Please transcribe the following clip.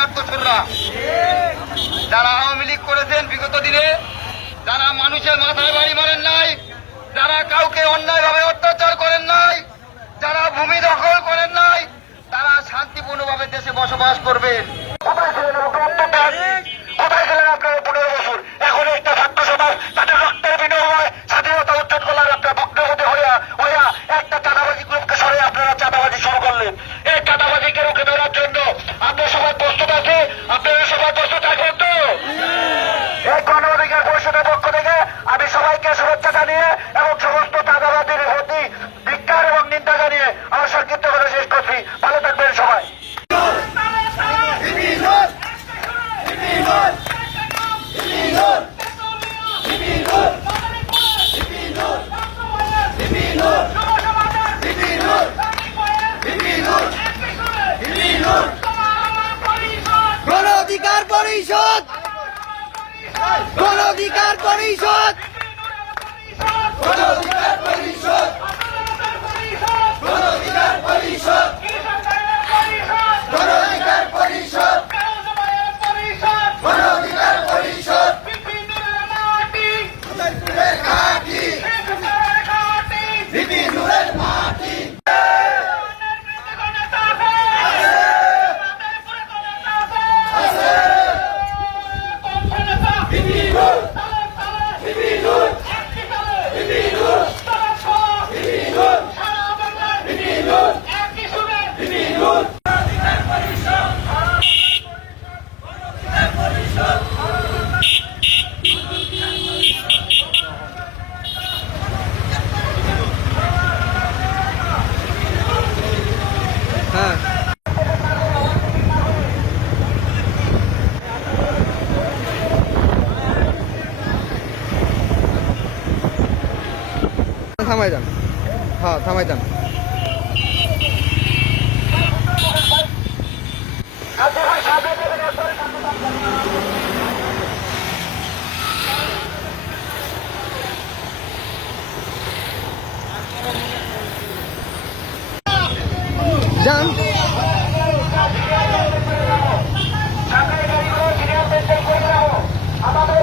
হাসিনার দোসররা যারা আওয়ামী লীগ করেছেন বিগত দিনে, যারা মানুষের মাথায় বাড়ি মারেন নাই, যারা কাউকে অন্যায়ভাবে অত্যাচার করেন নাই, যারা ভূমি দখল করেন নাই, তারা শান্তিপূর্ণভাবে দেশে বসবাস করবেন। কোথায় ছিলেন কোথায় ছিলেন আপনারা 15 বছর? এখন একটা ছাত্র সমাজ তাদের রক্তের বিনিময়ে স্বাধীনতা অর্জন করলেন আপনার বক্তব্য হইয়া হইয়া একটা চাঁদাবাজি গ্রুপকে সরে আপনারা চাঁদাবাজি শুরু করলেন। এই চাঁদাবাজিকে রুখে দেওয়ার জন্য আমরা সবাই প্রস্তুত আছি। আপনারা সবাই প্রস্তুত থাকবেন তো? এই গণ অধিকার পরিষদের পক্ষ থেকে আমি সবাইকে শুভেচ্ছা জানিয়ে এবং সমস্ত চাঁদাবাজির প্রতি ধিক্কার এবং নিন্দা জানিয়ে আমার সংক্ষিপ্ত করে শেষ করছি। ভালো থাকবেন সবাই। গণ অধিকার পরিষদ, গণ অধিকার পরিষদ, গণ অধিকার পরিষদ, গণ অধিকার পরিষদ, গণ অধিকার পরিষদ, গণ অধিকার পরিষদ, ঘাটি বিপিনুরের মাটি। হ্যাঁ, থামাই যান, হ্যাঁ থামাই যান। যান আমাদের